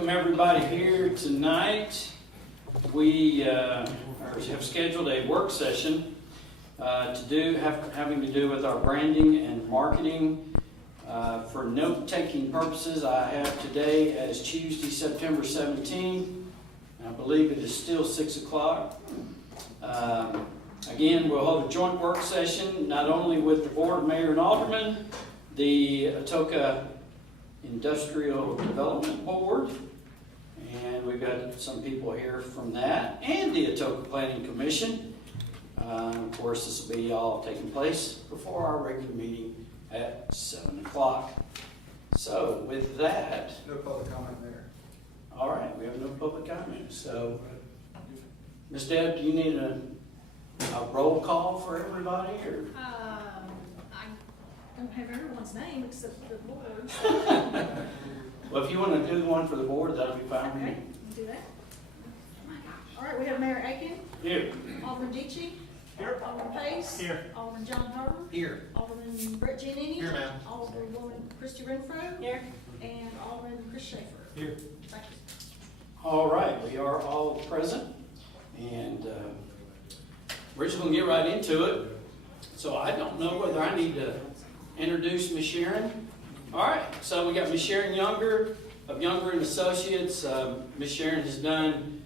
welcome everybody here tonight. We have scheduled a work session having to do with our branding and marketing. For note-taking purposes, I have today as Tuesday, September 17th. I believe it is still 6 o'clock. Again, we'll hold a joint work session, not only with the Board, Mayor, and Alderman, the Atoka Industrial Development Board, and we've got some people here from that, and the Atoka Planning Commission. Of course, this will be all taking place before our regular meeting at 7 o'clock. So with that... No public comment there. All right, we have no public comment. So, Ms. Deb, do you need a roll call for everybody? Or? I don't have everyone's name except for the board. Well, if you want to do one for the board, that'll be fine with Okay, me. do that. All right, we have Mayor Aiken. Here. Alderman Dietschy. Here. Alderman Pace. Here. Alderman John Harder. Here. Alderman Brett Giannini. Here, ma'am. Alderwoman Christy Renfro. Here. And Alderman Chris Schaefer. Here. Thank you. All right, we are all present, and we're just going to get right into it. So I don't know whether I need to introduce Ms. Sharon. All right, so we got Ms. Sharon Younger of Younger and Associates. Ms. Sharon has done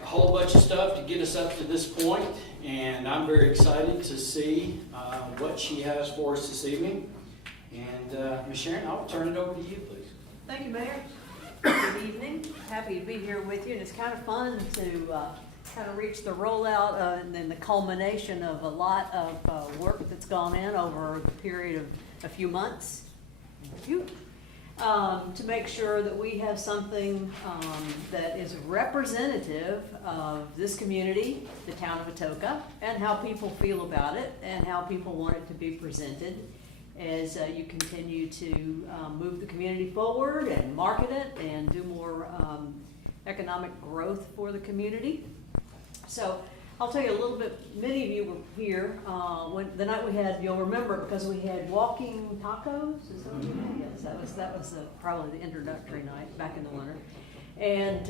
a whole bunch of stuff to get us up to this point, and I'm very excited to see what she has for us this evening. And Ms. Sharon, I'll turn it over to you, please. Thank you, Mayor. Good evening. Happy to be here with you, and it's kind of fun to kind of reach the rollout and then the culmination of a lot of work that's gone in over the period of a few months. To make sure that we have something that is representative of this community, the town of Atoka, and how people feel about it and how people want it to be presented as you continue to move the community forward and market it and do more economic growth for the community. So I'll tell you a little bit, many of you were here when the night we had, you'll remember, because we had walking tacos. Is that what we had? Yes, that was probably the introductory night back in the winter. And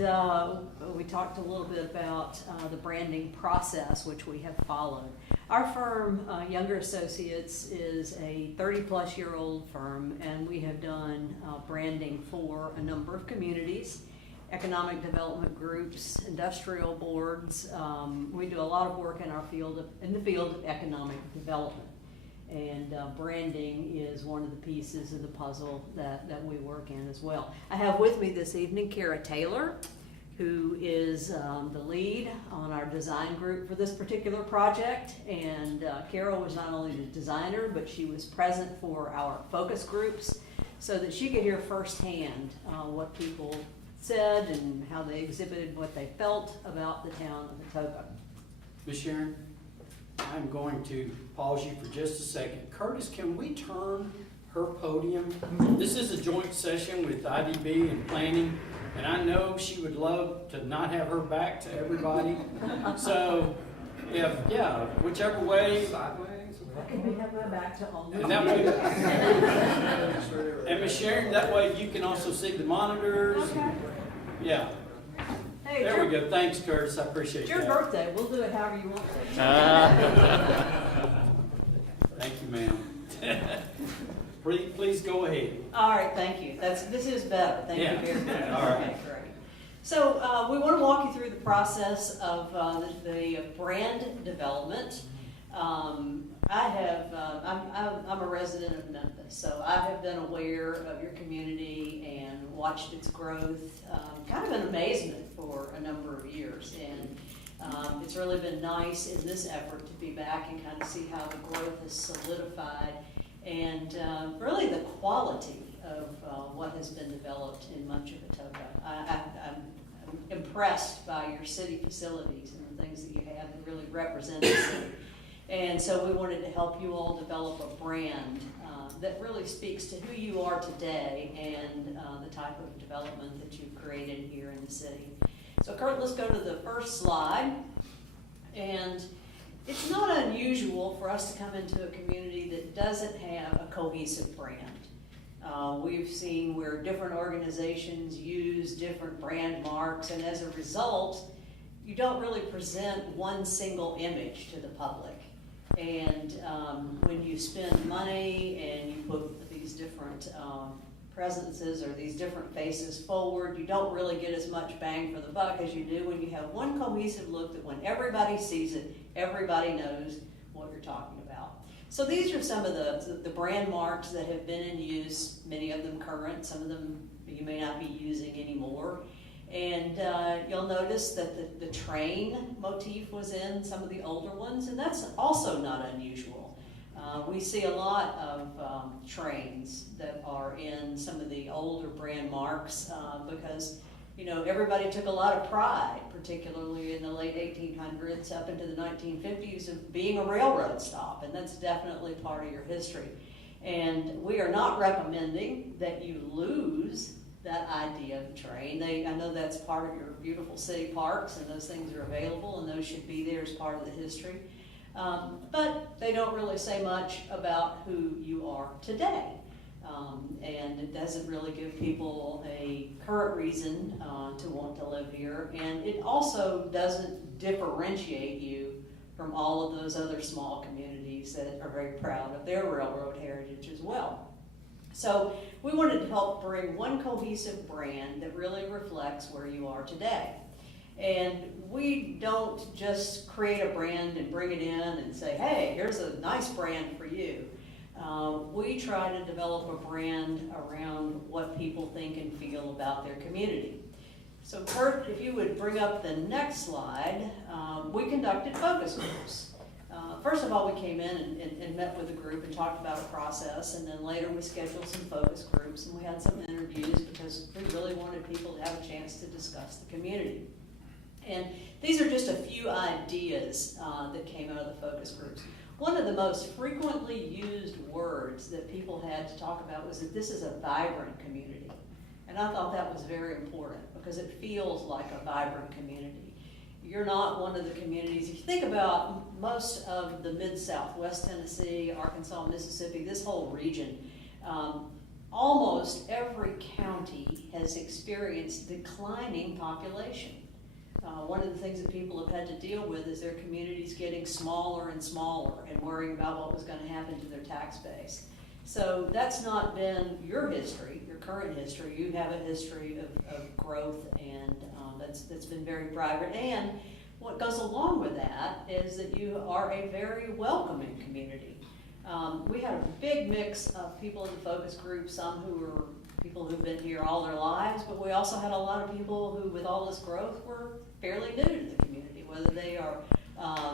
we talked a little bit about the branding process, which we have followed. Our firm, Younger Associates, is a 30-plus-year-old firm, and we have done branding for a number of communities, economic development groups, industrial boards. We do a lot of work in the field of economic development. And branding is one of the pieces of the puzzle that we work in as well. I have with me this evening Kara Taylor, who is the lead on our design group for this particular project. And Kara was not only the designer, but she was present for our focus groups so that she could hear firsthand what people said and how they exhibited what they felt about the town of Atoka. Ms. Sharon, I'm going to pause you for just a second. Curtis, can we turn her podium? This is a joint session with IDB and planning, and I know she would love to not have her back to everybody. So, whichever way. Sideways? Can we have my back to all? And that way, and Ms. Sharon, that way you can also see the monitors. Okay. Yeah. Hey, There we go. Thanks, Curtis. I appreciate It's your that. birthday. We'll do it however you want to. Thank you, ma'am. Please go ahead. All right, thank you. This is better. Thank Yeah. you very much. All right. Okay, great. So we want to walk you through the process of the brand development. I'm a resident of Memphis, so I have been aware of your community and watched its growth, kind of in amazement for a number of years. And it's really been nice in this effort to be back and kind of see how the growth has solidified and really the quality of what has been developed in much of Atoka. I'm impressed by your city facilities and the things that you have that really represent the city. And so we wanted to help you all develop a brand that really speaks to who you are today and the type of development that you've created here in the city. So Kurt, let's go to the first slide. And it's not unusual for us to come into a community that doesn't have a cohesive brand. We've seen where different organizations use different brand marks, and as a result, you don't really present one single image to the public. And when you spend money and you put these different presences or these different faces forward, you don't really get as much bang for the buck as you do when you have one cohesive look that when everybody sees it, everybody knows what you're talking about. So these are some of the brand marks that have been in use, many of them current, some of them you may not be using anymore. And you'll notice that the train motif was in some of the older ones, and that's also not unusual. We see a lot of trains that are in some of the older brand marks because, you know, everybody took a lot of pride, particularly in the late 1800s up into the 1950s, of being a railroad stop, and that's definitely part of your history. And we are not recommending that you lose that idea of train. I know that's part of your beautiful city parks, and those things are available, and those should be there as part of the history. But they don't really say much about who you are today. And it doesn't really give people a current reason to want to live here. And it also doesn't differentiate you from all of those other small communities that are very proud of their railroad heritage as well. So we wanted to help bring one cohesive brand that really reflects where you are today. And we don't just create a brand and bring it in and say, hey, here's a nice brand for you. We try to develop a brand around what people think and feel about their community. So Kurt, if you would bring up the next slide, we conducted focus groups. First of all, we came in and met with the group and talked about a process, and then later we scheduled some focus groups, and we had some interviews because we really wanted people to have a chance to discuss the community. And these are just a few ideas that came out of the focus groups. One of the most frequently used words that people had to talk about was that this is a vibrant community. And I thought that was very important because it feels like a vibrant community. You're not one of the communities, if you think about most of the Mid-South, West Tennessee, Arkansas, Mississippi, this whole region, almost every county has experienced declining population. One of the things that people have had to deal with is their communities getting smaller and smaller and worrying about what was going to happen to their tax base. So that's not been your history, your current history. You have a history of growth, and that's been very vibrant. And what goes along with that is that you are a very welcoming community. We had a big mix of people in the focus group, some who were people who've been here all their lives, but we also had a lot of people who, with all this growth, were fairly new to the community, whether they are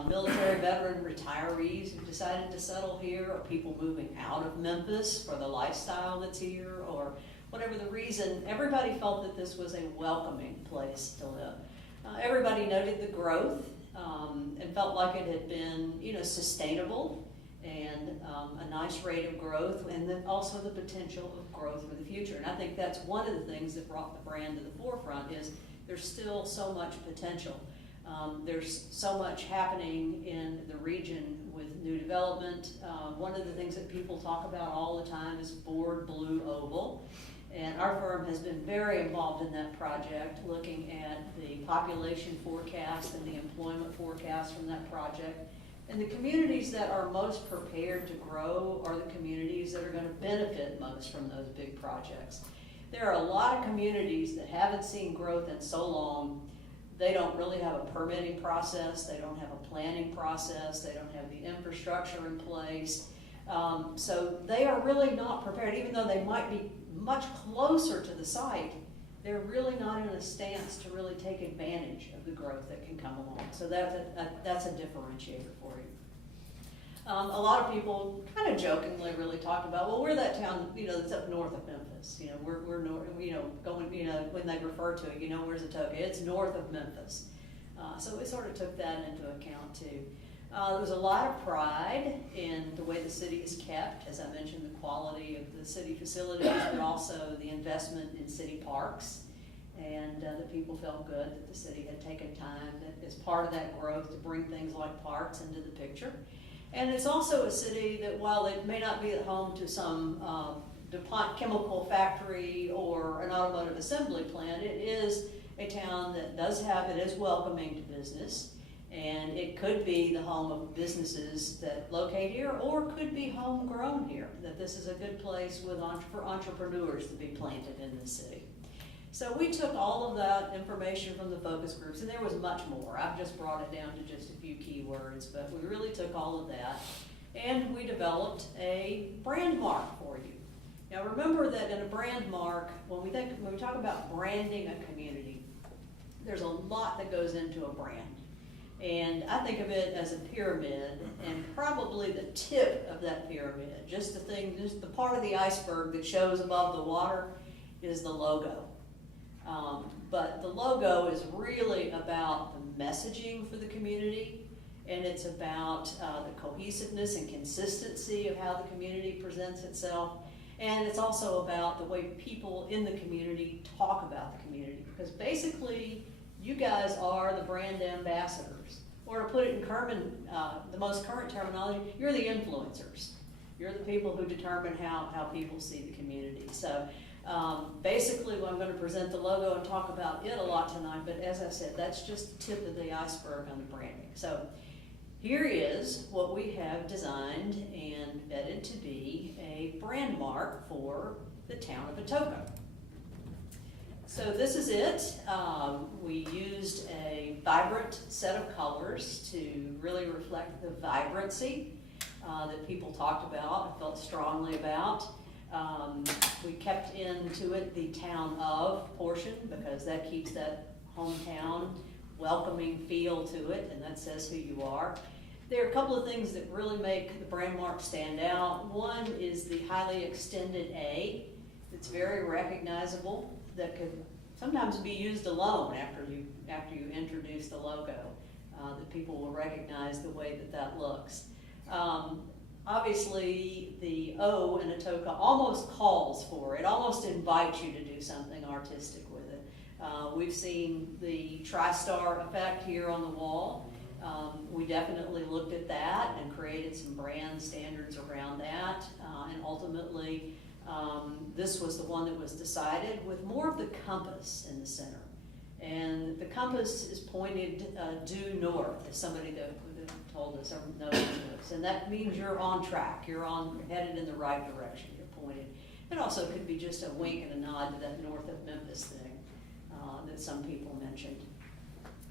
military veteran retirees who decided to settle here, or people moving out of Memphis for the lifestyle that's here, or whatever the reason. Everybody felt that this was a welcoming place to live. Everybody noted the growth and felt like it had been, sustainable and a nice rate of growth, and then also the potential of growth for the future. And I think that's one of the things that brought the brand to the forefront is there's still so much potential. There's so much happening in the region with new development. One of the things that people talk about all the time is Board Blue Oval. And our firm has been very involved in that project, looking at the population forecast and the employment forecast from that project. And the communities that are most prepared to grow are the communities that are going to benefit most from those big projects. There are a lot of communities that haven't seen growth in so long. They don't really have a permitting process, they don't have a planning process, they don't have the infrastructure in place. So they are really not prepared, even though they might be much closer to the site. They're really not in a stance to really take advantage of the growth that can come along. So that's a differentiator for you. A lot of people kind of jokingly really talked about, well, we're that town, that's up north of Memphis. We're north, going, when they refer to it, where's Atoka? It's north of Memphis. So we sort of took that into account too. There was a lot of pride in the way the city is kept. As I mentioned, the quality of the city facilities, but also the investment in city parks. And the people felt good that the city had taken time as part of that growth to bring things like parks into the picture. And it's also a city that, while it may not be at home to some DuPont chemical factory or an automotive assembly plant. It is a town that does have, it is welcoming to business, and it could be the home of businesses that locate here, or could be homegrown here, that this is a good place for entrepreneurs to be planted in the city. So we took all of that information from the focus groups, and there was much more. I've just brought it down to just a few key words, but we really took all of that, and we developed a brand mark for you. Now remember that in a brand mark, when we talk about branding a community, there's a lot that goes into a brand. And I think of it as a pyramid, and probably the tip of that pyramid, just the part of the iceberg that shows above the water, is the logo. But the logo is really about the messaging for the community, and it's about the cohesiveness and consistency of how the community presents itself. And it's also about the way people in the community talk about the community. Because basically, you guys are the brand ambassadors. Or to put it in the most current terminology, you're the influencers. You're the people who determine how people see the community. So basically, I'm going to present the logo and talk about it a lot tonight, but as I said, that's just the tip of the iceberg on the branding. So here is what we have designed and vetted to be a brand mark for the town of Atoka. So this is it. We used a vibrant set of colors to really reflect the vibrancy that people talked about, felt strongly about. We kept into it the town of portion, because that keeps that hometown welcoming feel to it, and that says who you are. There are a couple of things that really make the brand mark stand out. One is the highly extended A. It's very recognizable, that could sometimes be used alone after you introduce the logo, that people will recognize the way that looks. Obviously, the O in Atoka almost calls for it, almost invites you to do something artistic with it. We've seen the TriStar effect here on the wall. We definitely looked at that and created some brand standards around that, and ultimately this was the one that was decided with more of the compass in the center. And the compass is pointed due north, as somebody that told us or knows this. And that means you're on track, you're headed in the right direction, you're pointed. It also could be just a wink and a nod to that north of Memphis thing that some people mentioned.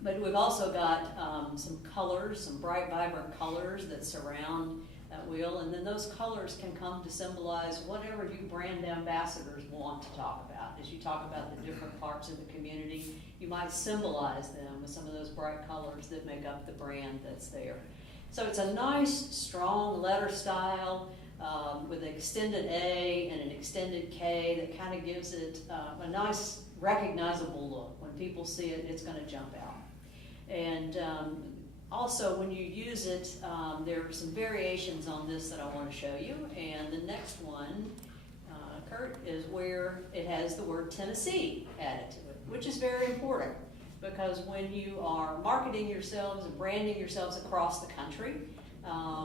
But we've also got some colors, some bright, vibrant colors that surround that wheel, and then those colors can come to symbolize whatever you brand ambassadors want to talk about. As you talk about the different parts of the community, you might symbolize them with some of those bright colors that make up the brand that's there. So it's a nice, strong letter style with an extended A and an extended K that kind of gives it a nice, recognizable look. When people see it, it's going to jump out. And also, when you use it, there are some variations on this that I want to show you. And the next one, Kurt, is where it has the word Tennessee added to it, which is very important, because when you are marketing yourselves and branding yourselves across the country,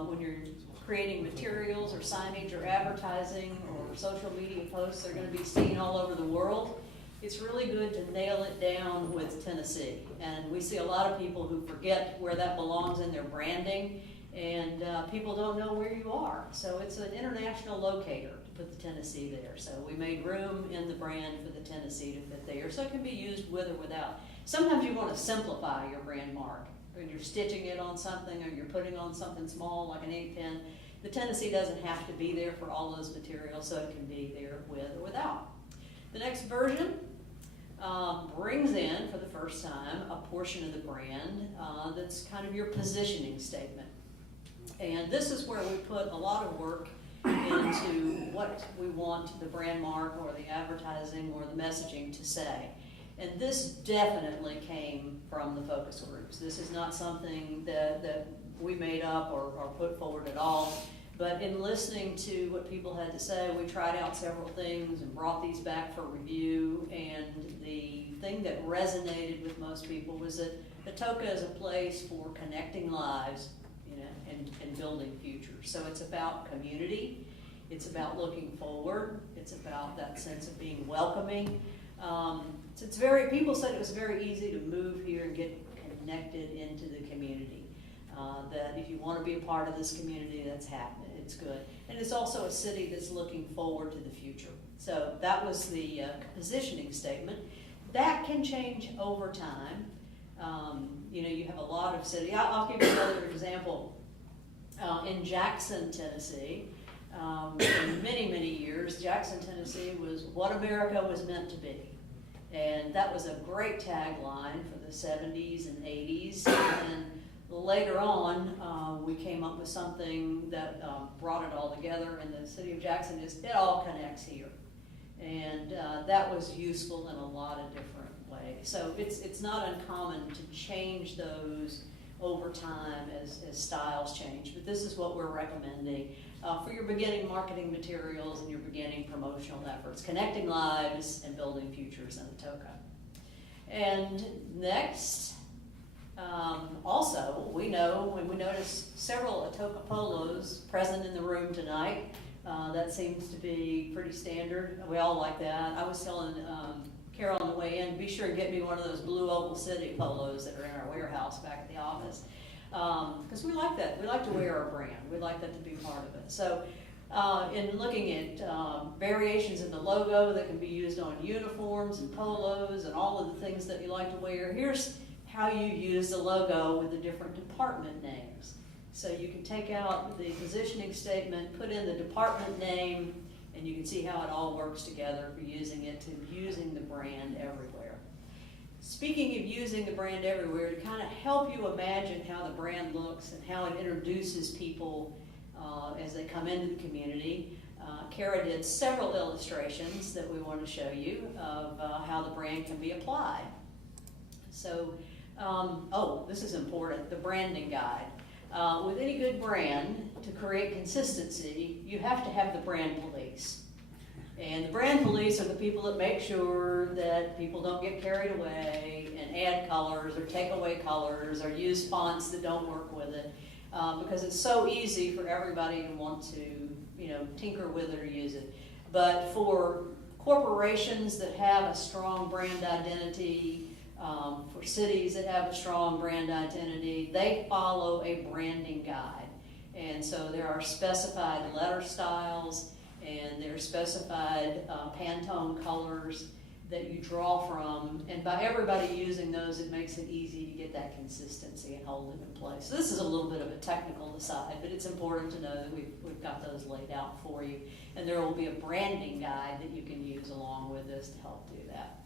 when you're creating materials or signage or advertising or social media posts that are going to be seen all over the world, it's really good to nail it down with Tennessee. And we see a lot of people who forget where that belongs in their branding, and people don't know where you are. So it's an international locator to put the Tennessee there. So we made room in the brand for the Tennessee to fit there. So it can be used with or without. Sometimes you want to simplify your brand mark. When you're stitching it on something or you're putting on something small like an ink pen, the Tennessee doesn't have to be there for all those materials, so it can be there with or without. The next version brings in, for the first time, a portion of the brand that's kind of your positioning statement. And this is where we put a lot of work into what we want the brand mark or the advertising or the messaging to say. And this definitely came from the focus groups. This is not something that we made up or put forward at all. But in listening to what people had to say, we tried out several things and brought these back for review. And the thing that resonated with most people was that Atoka is a place for connecting lives, and building futures. So it's about community. It's about looking forward. It's about that sense of being welcoming. People said it was very easy to move here and get connected into the community. That if you want to be a part of this community, that's happening. It's good. And it's also a city that's looking forward to the future. So that was the positioning statement. That can change over time. You have a lot of cities. I'll give you another example. In Jackson, Tennessee, for many, many years, Jackson, Tennessee was what America was meant to be. And that was a great tagline for the 70s and 80s. And later on, we came up with something that brought it all together, and the city of Jackson it all connects here. And that was useful in a lot of different ways. So it's not uncommon to change those over time as styles change, but this is what we're recommending for your beginning marketing materials and your beginning promotional efforts, connecting lives and building futures in Atoka. And next, also, we know when we notice several Atoka polos present in the room tonight. That seems to be pretty standard. We all like that. I was telling Carol on the way in, be sure and get me one of those blue Oval City polos that are in our warehouse back at the office. Because we like that. We like to wear our brand. We like that to be part of it. So in looking at variations in the logo that can be used on uniforms and polos and all of the things that you like to wear, here's how you use the logo with the different department names. So you can take out the positioning statement, put in the department name, and you can see how it all works together for using it to using the brand everywhere. Speaking of using the brand everywhere, to kind of help you imagine how the brand looks and how it introduces people as they come into the community, Kara did several illustrations that we want to show you of how the brand can be applied. So, this is important, the branding guide. With any good brand, to create consistency, you have to have the brand police. And the brand police are the people that make sure that people don't get carried away and add colors or take away colors or use fonts that don't work with it, because it's so easy for everybody to want to, tinker with it or use it. But for corporations that have a strong brand identity, for cities that have a strong brand identity, they follow a branding guide. And so there are specified letter styles and there are specified Pantone colors that you draw from. And by everybody using those, it makes it easy to get that consistency and hold it in place. So this is a little bit of a technical aside, but it's important to know that we've got those laid out for you. And there will be a branding guide that you can use along with this to help do that.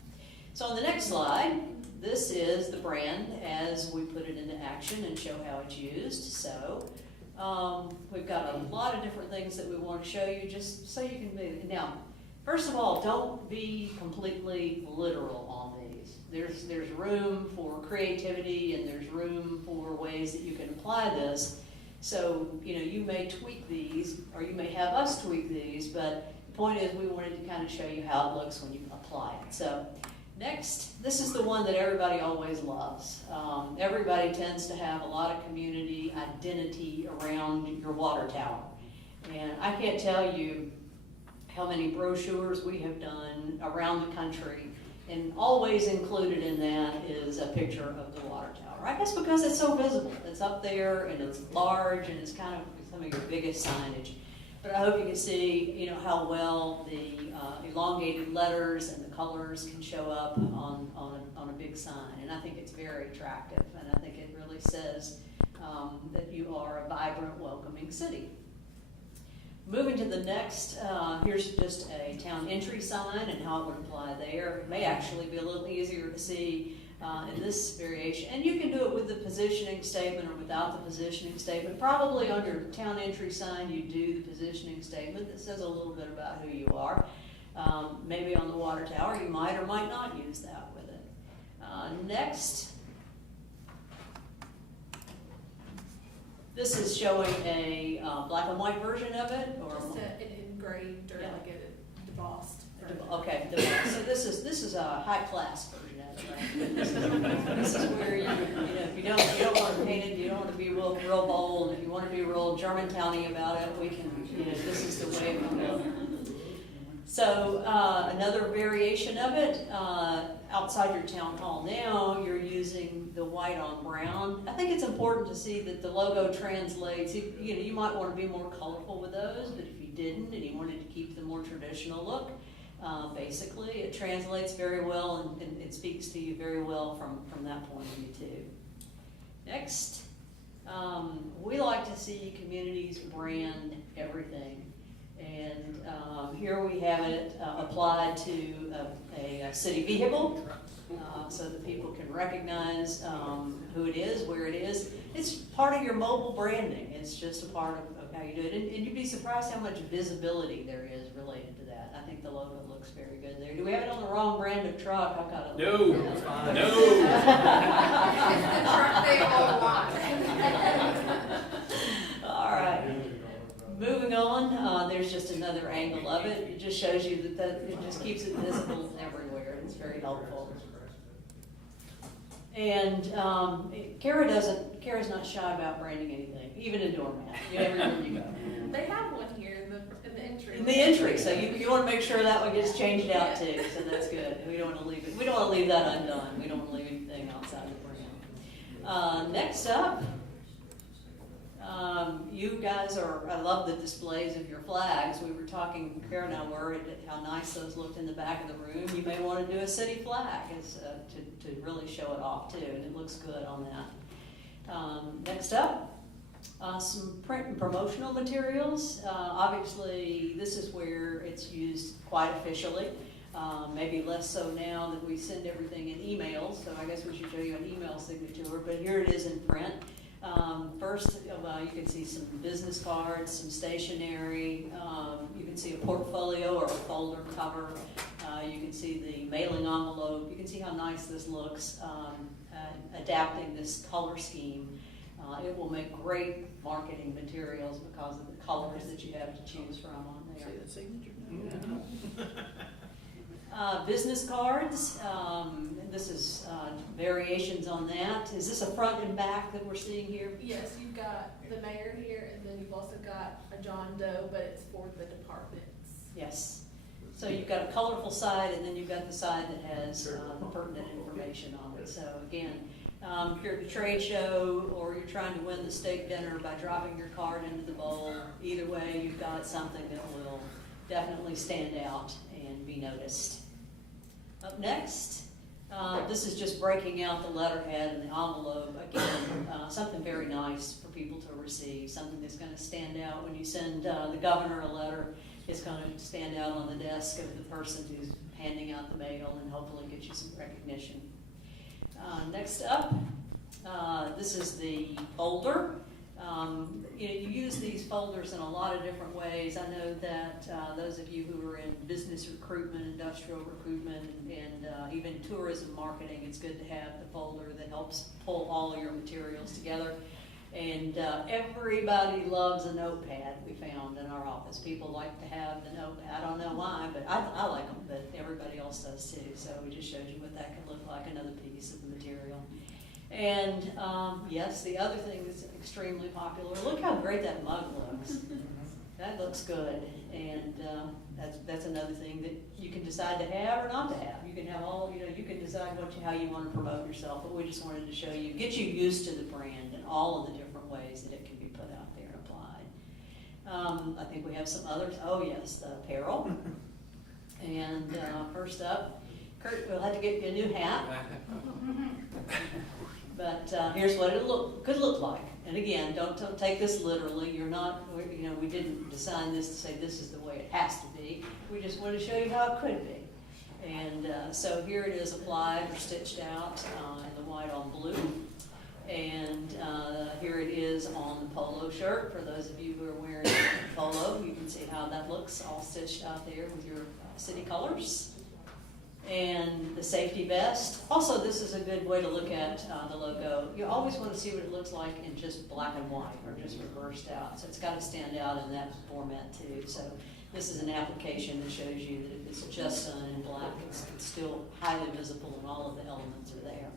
So on the next slide, this is the brand as we put it into action and show how it's used. So we've got a lot of different things that we want to show you just so you can move it. Now, first of all, don't be completely literal on these. There's room for creativity and there's room for ways that you can apply this. So, you may tweak these or you may have us tweak these, but the point is we wanted to kind of show you how it looks when you apply it. So next, this is the one that everybody always loves. Everybody tends to have a lot of community identity around your water tower. And I can't tell you how many brochures we have done around the country, and always included in that is a picture of the water tower. I guess because it's so visible. It's up there and it's large and it's kind of some of your biggest signage. But I hope you can see, how well the elongated letters and the colors can show up on a big sign. And I think it's very attractive, and I think it really says that you are a vibrant, welcoming city. Moving to the next, here's just a town entry sign and how it would apply there. It may actually be a little easier to see in this variation. And you can do it with the positioning statement or without the positioning statement. Probably on your town entry sign you do the positioning statement that says a little bit about who you are. Maybe on the water tower you might or might not use that with it. Next, this is showing a black and white version of it, or Just an engraved or like a embossed. okay. So this is a high class version of it, right? This is where if you don't want to paint it, you don't want to be real bold. If you want to be real Germantowny about it, we can, this is the way it will look. So another variation of it, outside your town hall now, you're using the white on brown. I think it's important to see that the logo translates. You might want to be more colorful with those, but if you didn't and you wanted to keep the more traditional look, basically it translates very well and it speaks to you very well from that point of view too. Next, we like to see communities brand everything. And here we have it applied to a city vehicle, so that people can recognize who it is, where it is. It's part of your mobile branding. It's just a part of how you do it. And you'd be surprised how much visibility there is related to that. I think the logo looks very good there. Do we have it on the wrong brand of truck? I've got it. No, It's the truck they all want. All right. Moving on, there's just another angle of it. It just shows you that it just keeps it visible everywhere. It's very helpful. And Kara's not shy about branding anything, even a doormat, everywhere you go. They have one here in the entry. In the entry, so you want to make sure that one gets changed out too. So that's good. We don't want to leave it. We don't want to leave that undone. We don't want to leave anything outside the brand. Next up. You guys I love the displays of your flags. We were talking, Kara and I were, at how nice those looked in the back of the room. You may want to do a city flag to really show it off too, and it looks good on that. Next up, some print and promotional materials. Obviously, this is where it's used quite officially. Maybe less so now that we send everything in emails, so I guess we should show you an email signature, but here it is in print. First, you can see some business cards, some stationery, you can see a portfolio or a folder cover, you can see the mailing envelope, you can see how nice this looks, adapting this color scheme. It will make great marketing materials because of the colors that you have to choose from on there. See the signature? Business cards, this is variations on that. Is this a front and back that we're seeing here? Yes, you've got the mayor here, and then you've also got a John Doe, but it's for the departments. Yes. So you've got a colorful side, and then you've got the side that has the pertinent information on it. So again, if you're at a trade show or you're trying to win the steak dinner by dropping your card into the bowl, either way, you've got something that will definitely stand out and be noticed. Up next, this is just breaking out the letterhead and the envelope. Again, something very nice for people to receive, something that's going to stand out when you send the governor a letter. It's going to stand out on the desk of the person who's handing out the mail and hopefully get you some recognition. Next up, this is the folder. You use these folders in a lot of different ways. I know that those of you who are in business recruitment, industrial recruitment, and even tourism marketing, it's good to have the folder that helps pull all of your materials together. And everybody loves a notepad, we found in our office. People like to have the notepad. I don't know why, but I like them, but everybody else does too. So we just showed you what that could look like, another piece of the material. And yes, the other thing that's extremely popular, look how great that mug looks. That looks good. And that's another thing that you can decide to have or not to have. You can have all, you can decide how you want to promote yourself, but we just wanted to show you, get you used to the brand and all of the different ways that it can be put out there and applied. I think we have some others. Oh yes, the apparel. And first up, Kurt, we'll have to get you a new hat. But here's what it could look like. And again, don't take this literally. You're not, we didn't design this to say this is the way it has to be. We just want to show you how it could be. And so here it is applied or stitched out in the white on blue. And here it is on the polo shirt. For those of you who are wearing polo, you can see how that looks all stitched out there with your city colors. And the safety vest. Also, this is a good way to look at the logo. You always want to see what it looks like in just black and white or just reversed out. So it's got to stand out in that format too. So this is an application that shows you that if it's just done in black, it's still highly visible and all of the elements are there.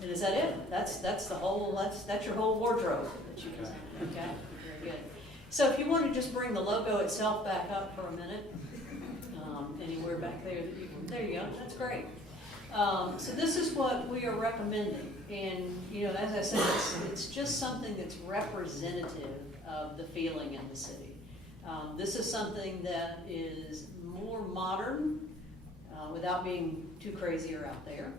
And is that it? That's the whole, that's your whole wardrobe that you can, okay? Very good. So if you want to just bring the logo itself back up for a minute, anywhere back there that you, there you go, that's great. So this is what we are recommending, and you know, as I said, it's just something that's representative of the feeling in the city. This is something that is more modern, without being too crazy or out there.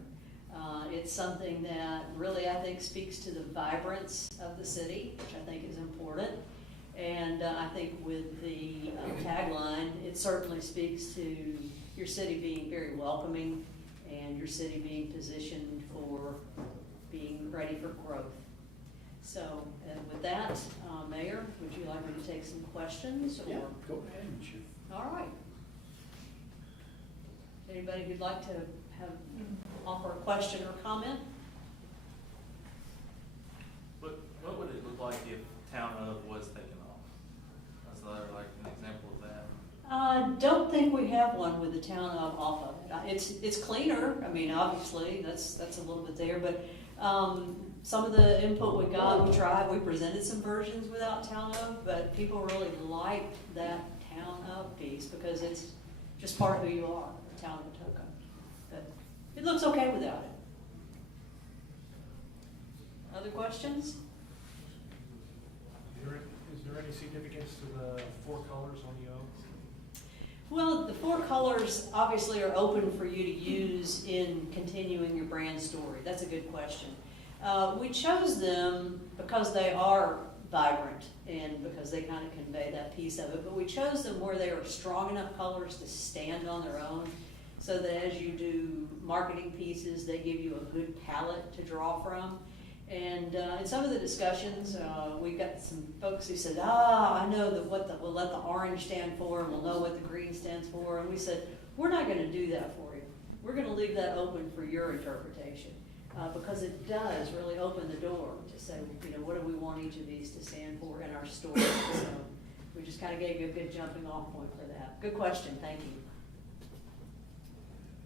It's something that really, I think, speaks to the vibrance of the city, which I think is important. And I think with the tagline, it certainly speaks to your city being very welcoming and your city being positioned for being ready for growth. So with that, Mayor, would you like me to take some questions? Or? Yeah, go ahead and shoot. All right. Anybody who'd like to offer a question or comment? What would it look like if Town Of was taken off? Is there like an example of that? I don't think we have one with the Town Of off of it. It's cleaner. I mean, obviously, that's a little bit there, but some of the input we got, we tried, we presented some versions without Town Of, but people really liked that Town Of piece because it's just part of who you are, the town of Atoka. But it looks okay without it. Other questions? Is there any significance to the 4 colors on the O? Well, the 4 colors obviously are open for you to use in continuing your brand story. That's a good question. We chose them because they are vibrant and because they kind of convey that piece of it, but we chose them where they are strong enough colors to stand on their own so that as you do marketing pieces, they give you a good palette to draw from. And in some of the discussions, we got some folks who said, I know that we'll let the orange stand for, and we'll know what the green stands for. And we said, we're not going to do that for you. We're going to leave that open for your interpretation because it does really open the door to say, you know, what do we want each of these to stand for in our story? So we just kind of gave you a good jumping off point for that. Good question. Thank you.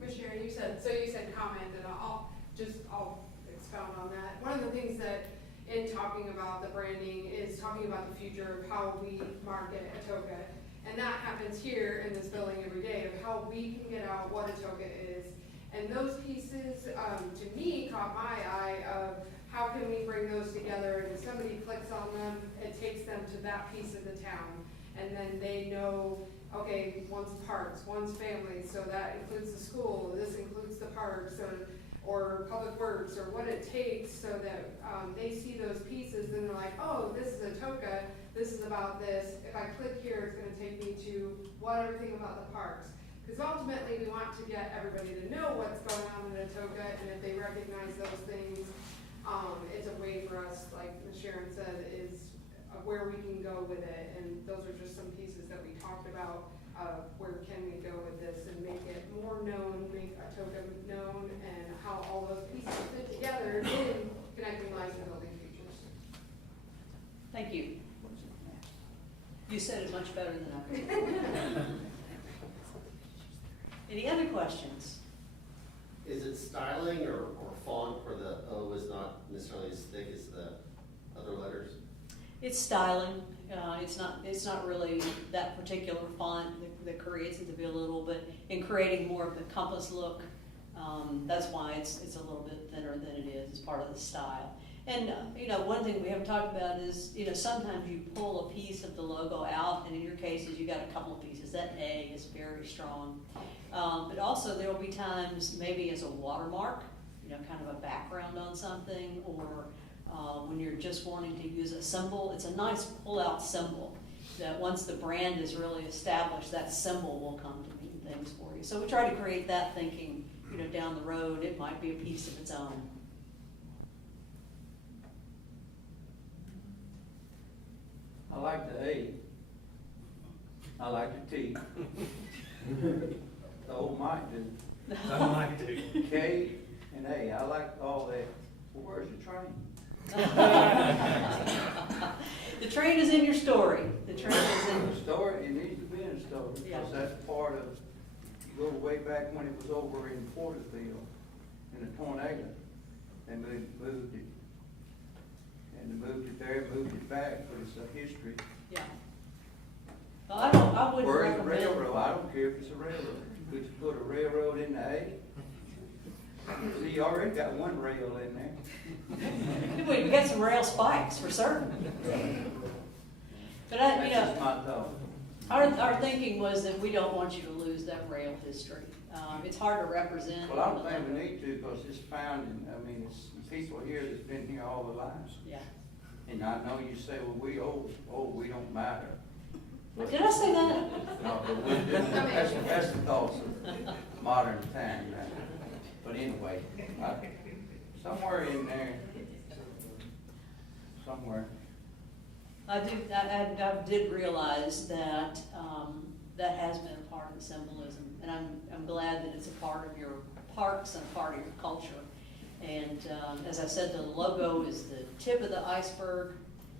Ms. Sharon, you said comment, and I'll expound on that. One of the things that in talking about the branding is talking about the future of how we market Atoka. And that happens here in this building every day of how we can get out what Atoka is. And those pieces, to me, caught my eye of how can we bring those together, and if somebody clicks on them, it takes them to that piece of the town. And then they know, okay, one's parks, one's family, so that includes the school, this includes the parks, or public works, or what it takes so that they see those pieces and they're like, oh, this is Atoka, this is about this. If I click here, it's gonna take me to everything about the parks. Because ultimately we want to get everybody to know what's going on in Atoka, and if they recognize those things, it's a way for us, like Ms. Sharon said, is where we can go with it. And those are just some pieces that we talked about, where can we go with this and make it more known, make Atoka known, and how all those pieces fit together in connecting lives and building futures. Thank you. You said it much better than I did. Any other questions? Is it styling or font where the O is not necessarily as thick as the other letters? It's styling. It's not really that particular font that creates it to be a little, but in creating more of the compass look, that's why it's a little bit thinner than it is. It's part of the style. And you know, one thing we haven't talked about is, you know, sometimes you pull a piece of the logo out, and in your cases, you got a couple of pieces. That A is very strong. But also there will be times maybe as a watermark, you know, kind of a background on something, or when you're just wanting to use a symbol. It's a nice pull-out symbol that once the brand is really established, that symbol will come to mean things for you. So we try to create that thinking, you know, down the road, it might be a piece of its own. I like the A. I like the T. The old Mike did. I like to. K and A. I like all that. Well, where's the train? The train is in your story. The train is in. The story, it needs to be in the story, Yeah. because that's part of, you go way back when it was over in Porterfield, in the tornado, They moved it. And they moved it there, moved it back, but it's a history. Yeah. Well, I wouldn't Or it's a recommend. railroad, I don't care if it's a railroad. Could you put a railroad in the A? See, you already got one rail in there. We got some rail spikes for certain. But That's just my thought. our thinking was that we don't want you to lose that rail history. It's hard to represent. Well, I don't think we need to, because it's founding, I mean, it's people here that's been here all their lives. Yeah. And I know you say, well, we don't matter. Did I say that? No, but that's the thoughts of modern time now. But anyway, somewhere in there, somewhere. I did realize that, that has been a part of the symbolism, and I'm glad that it's a part of your parks and a part of your culture. And, as I said, the logo is the tip of the iceberg,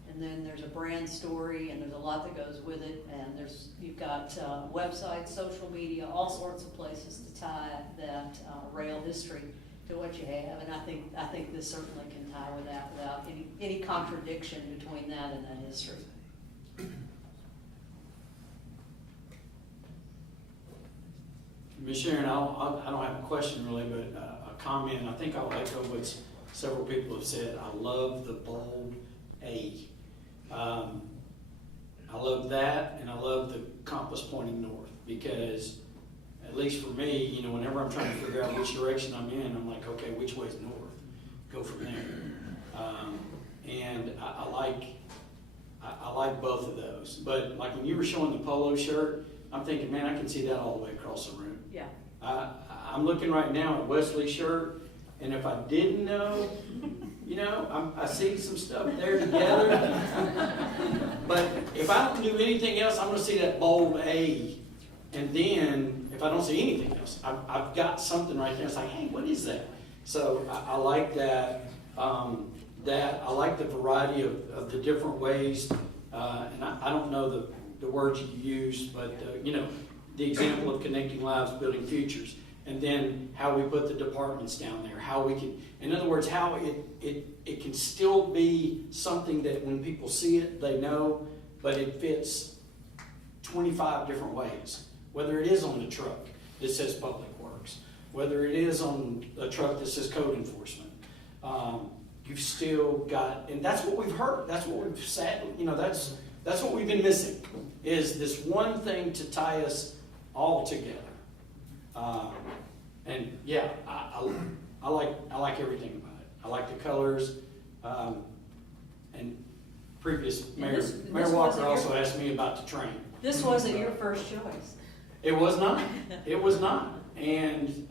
and then there's a brand story, and there's a lot that goes with it, and you've got, websites, social media, all sorts of places to tie that, rail history to what you have, and I think this certainly can tie with that without any contradiction between that and that history. Ms. Sharon, I don't have a question really, but a comment. I think I'll echo what several people have said. I love the bold A. I love that, and I love the compass pointing north, because at least for me, you know, whenever I'm trying to figure out which direction I'm in, I'm like, okay, which way's north? Go from there. And I like both of those. But like when you were showing the polo shirt, I'm thinking, man, I can see that all the way across the room. Yeah. I'm looking right now at Wesley's shirt, and if I didn't know, you know, I see some stuff there together. But if I don't do anything else, I'm going to see that bold A. And then, if I don't see anything else, I've got something right there. It's like, hey, what is that? So I like that. I like the variety of the different ways. And I don't know the words you used, but you know, the example of connecting lives, building futures, and then how we put the departments down there. How we can, in other words, how it can still be something that when people see it, they know, but it fits 25 different ways. Whether it is on the truck that says Public Works, whether it is on a truck that says Code Enforcement, you've still got, and that's what we've heard. That's what we've said. You know, that's what we've been missing, is this one thing to tie us all together. And yeah, I like everything about it. I like the colors. And previous Mayor Walker also asked me about the train. This wasn't your first choice. It was not. It was not. And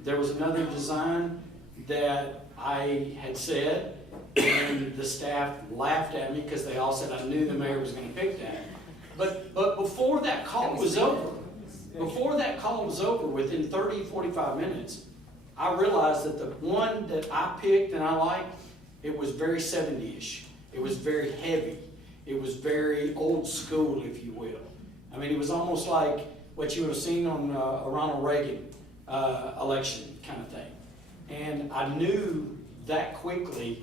there was another design that I had said, and the staff laughed at me because they all said I knew the mayor was going to pick that. But before that call was over, within 30, 45 minutes, I realized that the one that I picked and I liked, it was very 70-ish. It was very heavy. It was very old school, if you will. I mean, it was almost like what you would have seen on a Ronald Reagan election kind of thing. And I knew that quickly,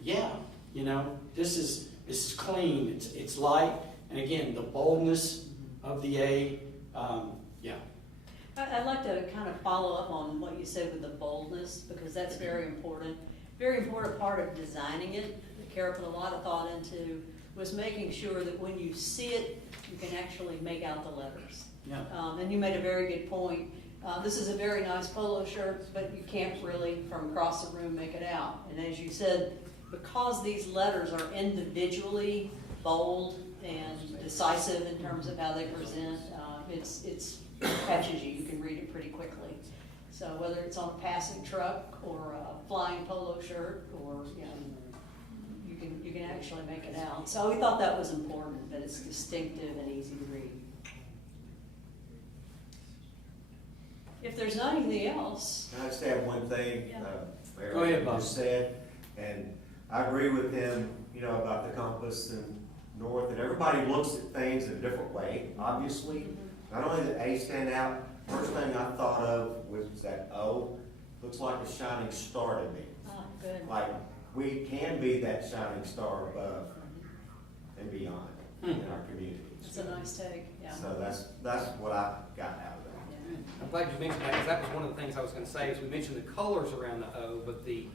yeah, you know, this is clean, it's light, and again, the boldness of the A, yeah. I'd like to kind of follow up on what you said with the boldness, because that's very important. Very important part of designing it, that Kara put a lot of thought into, was making sure that when you see it, you can actually make out the letters. Yeah. And you made a very good point. This is a very nice polo shirt, but you can't really, from across the room, make it out. And as you said, because these letters are individually bold and decisive in terms of how they present, it's catches you. You can read it pretty quickly. So whether it's on a passing truck or a flying polo shirt, or you know, you can actually make it out. So we thought that was important, that it's distinctive and easy to read. If there's not anything else. Can I just add one thing? Yeah. Mayor Go ahead, Bob. just said, and I agree with him, you know, about the compass and north, and everybody looks at things in a different way, obviously. Not only did A stand out, first thing I thought of was that O, looks like a shining star to me. Good. like, we can be that shining star above and beyond in our communities. It's a nice take, yeah. So that's what I got out of that. Yeah. I'm glad you mentioned that, because that was one of the things I was gonna say, is we mentioned the colors around the O, but the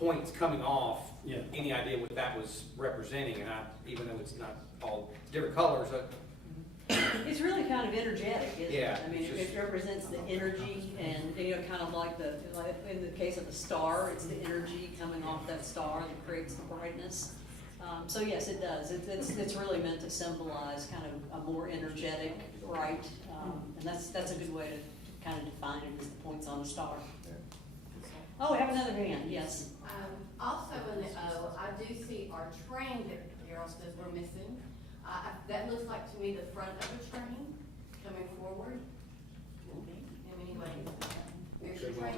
points coming off, Yeah. any idea what that was representing, and even though it's not all different colors, It's really kind of energetic, isn't it? Yeah, I mean, it's it just- represents the energy and, you know, kind of like in the case of the star, it's the energy coming off that star that creates the brightness. So yes, it does. It's really meant to symbolize kind of a more energetic, bright, and that's a good way to kind of define it, as the points on a star. Oh, we have another hand, yes. Also in the O, I do see our train that Darryl says we're missing. That looks like to me the front of a train coming forward. In many ways. There's your train.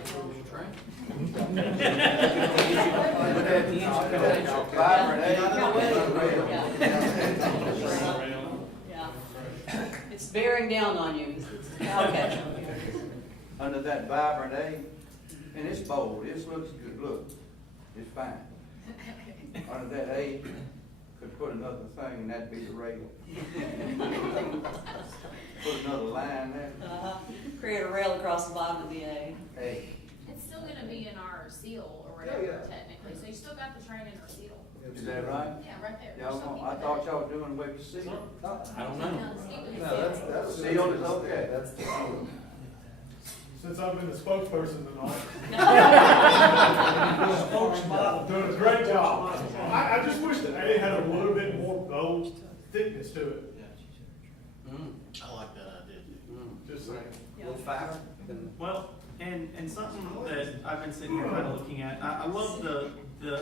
Yeah. It's bearing down on you. Okay. Under that vibrant A, and it's bold, it looks good, look, it's fine. Under that A, could put another thing, and that'd be the rail. Put another line there. Create a rail across the bottom of the A. A. It's still gonna be in our seal or Yeah, whatever yeah. technically, so you still got the train in our seal. Is that right? Yeah, right there. Y'all, Still I keep thought it y'all were doing away with C. I don't know. No, it's keeping the seal. Seal is okay. That's the seal. Since I've been the spokesperson tonight. Spokesman, doing a great job. I just wish that A had a little bit more bold thickness to it, I like that idea. just saying. A little fatter than. Well, and something that I've been sitting here kind of looking at, I love the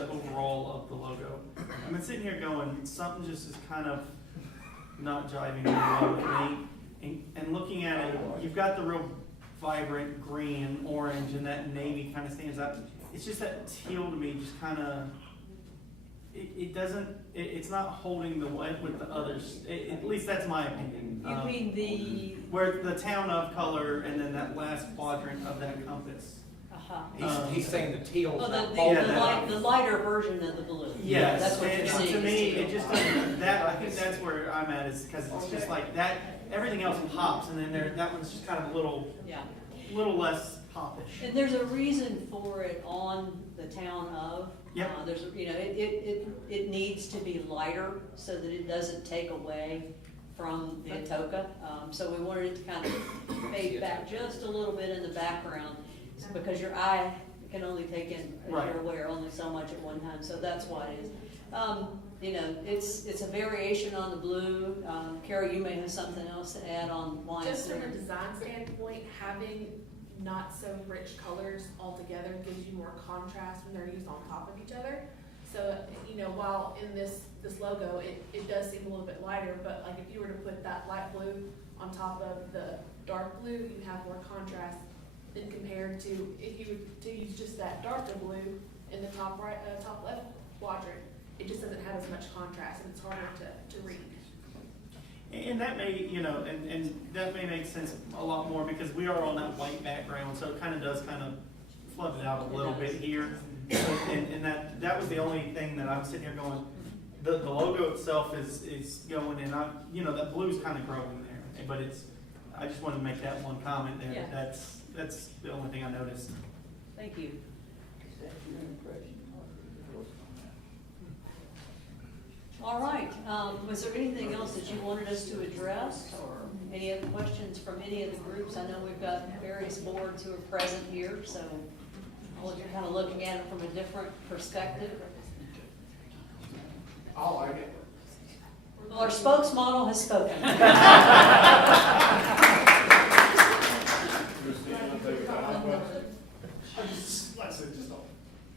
overall of the logo. I've been sitting here going, something just is kind of not jiving really well with me. And looking at it, you've got the real vibrant green and orange, and that navy kind of stands out. It's just that teal to me just kind of, it doesn't, it's not holding the weight with the others. At least that's my opinion. You mean the, Where the town of color and then that last quadrant of that compass. He's saying the teal's oh, not the bold Yeah, enough. the lighter version of the blue. Yes, That's what and you're seeing. to me, is it teal. just doesn't, I think that's where I'm at, is because it's just like that, everything else pops, and then that one's just kind of a Yeah. little less popish. And there's a reason for it on the town of. Yep. There's, you know, it needs to be lighter so that it doesn't take away from the Atoka. So we wanted it to kind of fade back just a little bit in the background, because your eye can only take in, as Right. you're aware, only so much at one time, so that's why it is. You know, it's a variation on the blue. Carol, you may have something else to add on lines Just from a there. design standpoint, having not so rich colors altogether gives you more contrast when they're used on top of each other. So, you know, while in this logo, it does seem a little bit lighter, but like if you were to put that light blue on top of the dark blue, you have more contrast than compared to if you were to use just that darker blue in the top right, top left quadrant. It just doesn't have as much contrast, and it's harder to read. And that may, you know, and that may make sense a lot more because we are on that white background, so it kind of does kind of flood it out a little bit here. And that was the only thing that I'm sitting here going, the logo itself is going, and you know, that blue's kind of growing there, but I just wanted to make that one comment there. Yeah. That's the only thing I noticed. Thank you. All right, was there anything else that you wanted us to address, or any other questions from any of the groups? I know we've got various boards who are present here, so you're kind of looking at it from a different perspective. I like it. Well, our spokesmodel has spoken.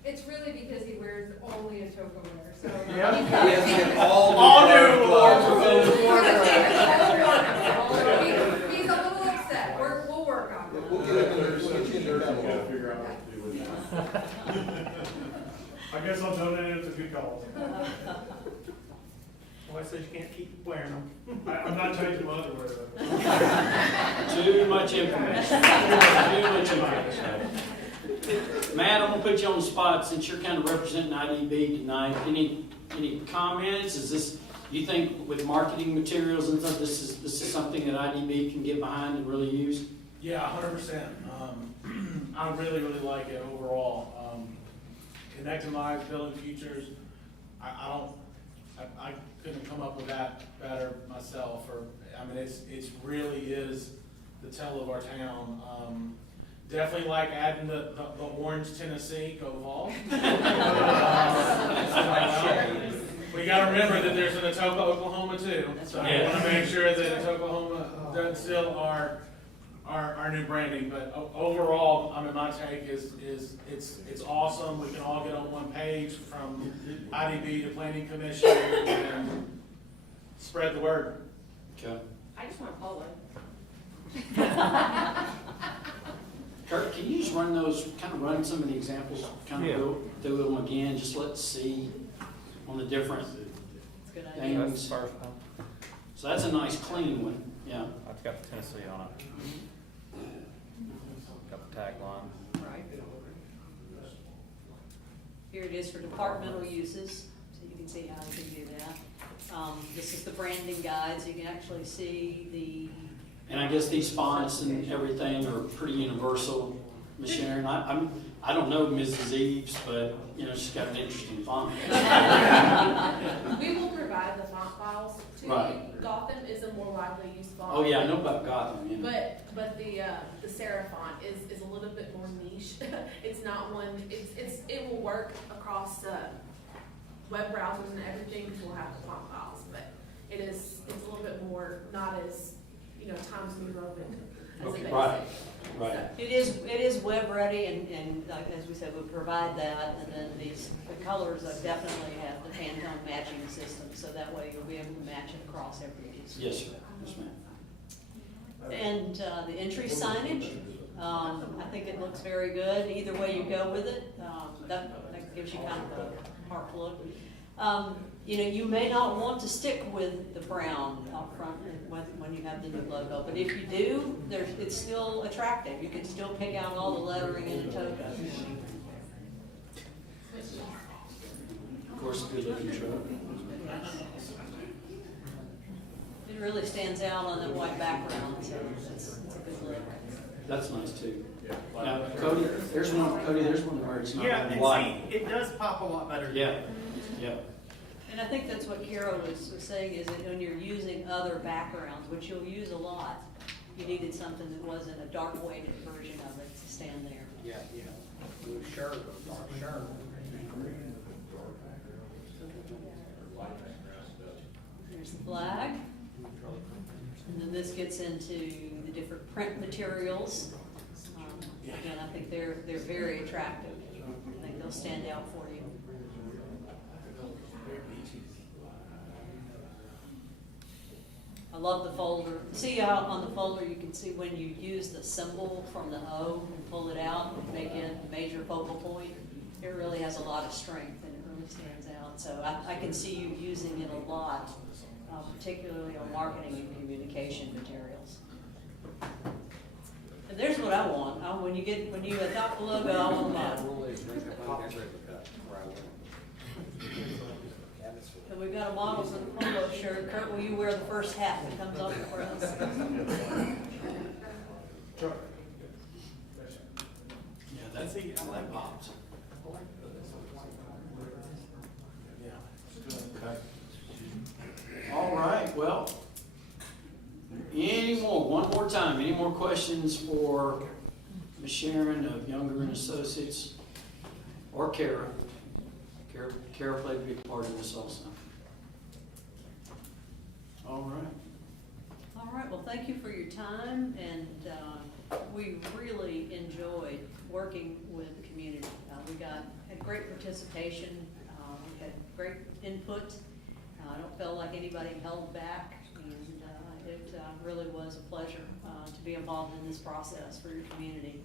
It's really because he wears only Atoka wear, so. Yes, and all new He's a little upset, we'll work on it. We'll get it there, so we'll figure out what to do with that. I guess I'll donate it to good cause. Well, I said you can't keep wearing them. I'm not changing my underwear though. Too much information. Too much information. Matt, I'm gonna put you on the spot since you're kind of representing IDB tonight. Any comments? Is this, you think with marketing materials and stuff, this is something that IDB can get behind and really use? Yeah, 100%. I really like it overall. Connecting lives, building futures. I couldn't come up with that better myself. It's really is the tell of our town. Definitely like adding the Orange Tennessee, go Vols. We gotta remember that there's an Atoka, Oklahoma too. So I wanna make sure that Atoka, Oklahoma does still our new branding, but overall, my take is it's awesome. We can all get on one page from IDB to Planning Commission and spread the word. Okay. I just want to follow. Kurt, can you just run some of the examples, kind of go through them again, just let's see on the different That's a good idea. things. So that's a nice clean one, yeah. I've got the Tennessee on it. Got the tagline. Right. Here it is for departmental uses, so you can see how you can do that. This is the branding guides, you can actually see And I guess these fonts and everything are pretty universal, Ms. Sharon. I don't know Mrs. Eves, but, she's got an interesting font. We will provide the font files to you. Right. Gotham is a more widely used font. Oh, yeah, I know about Gotham, yeah. But the Serif font is a little bit more niche. It's not one, it will work across web browsers and everything, because we'll have the font files, but it's a little bit more, not as, Times New Roman as Okay, a basic. right. Right. It is web ready, and like, as we said, we'll provide that, and then the colors definitely have the Pantone matching system, so that way you'll be able to match it across every piece. Yes, sir. Yes, ma'am. And the entry signage, I think it looks very good, either way you go with it, that gives you kind of a park look. You may not want to stick with the brown up front when you have the new logo, but if you do, it's still attractive. You can still pick out all the lettering in Atoka. Of course, a good looking truck. It really stands out on the white background, so it's a good look. That's nice too. Now, Cody, there's one where it's not Yeah, and white. see, it does pop a lot better. Yeah, yeah. And I think that's what Carol was saying, is that when you're using other backgrounds, which you'll use a lot, you needed something that wasn't a dark weighted version of it to stand there. Yeah. Blue shirt, dark shirt. There's the flag. And then this gets into the different print materials. Again, I think they're very attractive. I think they'll stand out for you. I love the folder. See how on the folder you can see when you use the symbol from the O and pull it out and make it a major focal point. It really has a lot of strength and it really stands out. So I can see you using it a lot, particularly on marketing and communication materials. And there's what I want. When you adopt the logo, I want that. And we've got a model for the polo shirt. Kurt, will you wear the first hat that comes off for us? Yeah, that pops. All right, well, one more time, any more questions for Ms. Sharon of Younger and Associates or Kara? Kara played a big part in this also. All right, Well, thank you for your time, and we really enjoyed working with the community. We had great participation, we had great input. I don't feel like anybody held back, and it really was a pleasure to be involved in this process for your community.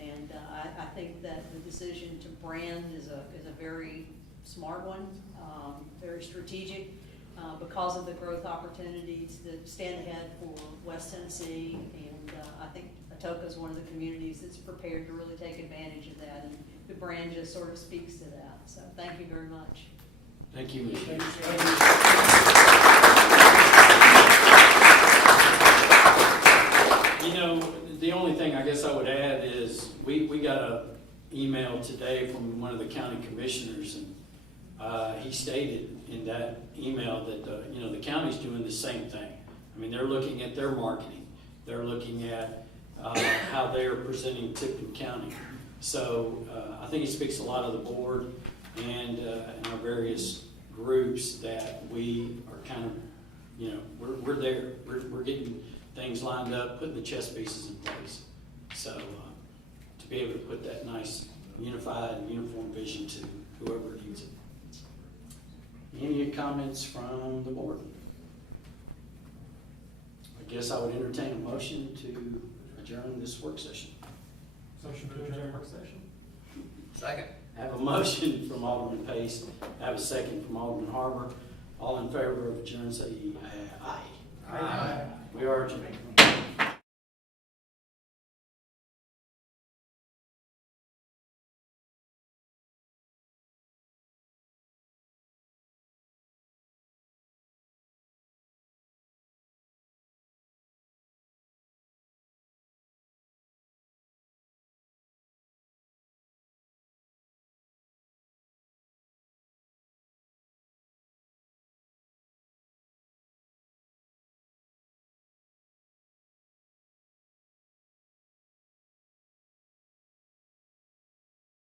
And I think that the decision to brand is a very smart one, very strategic, because of the growth opportunities that stand ahead for West Tennessee. And I think Atoka is one of the communities that's prepared to really take advantage of that. And the brand just sort of speaks to that. So thank you very much. Thank you, Michelle. You know, the only thing I guess I would add is, we got a email today from one of the county commissioners, and he stated in that email that, the county's doing the same thing. I mean, they're looking at their marketing, they're looking at how they are presenting Tipton County. So I think it speaks a lot of the board and our various groups that we are kind of, we're there. We're getting things lined up, putting the chess pieces in place. So to be able to put that nice unified and uniform vision to whoever needs it. Any comments from the board? I guess I would entertain a motion to adjourn this work session. Motion to adjourn work session. Second. I have a motion from Alderman Pace. I have a second from Alderman Harbour. All in favor of adjourn, say aye. Aye. We are adjourned.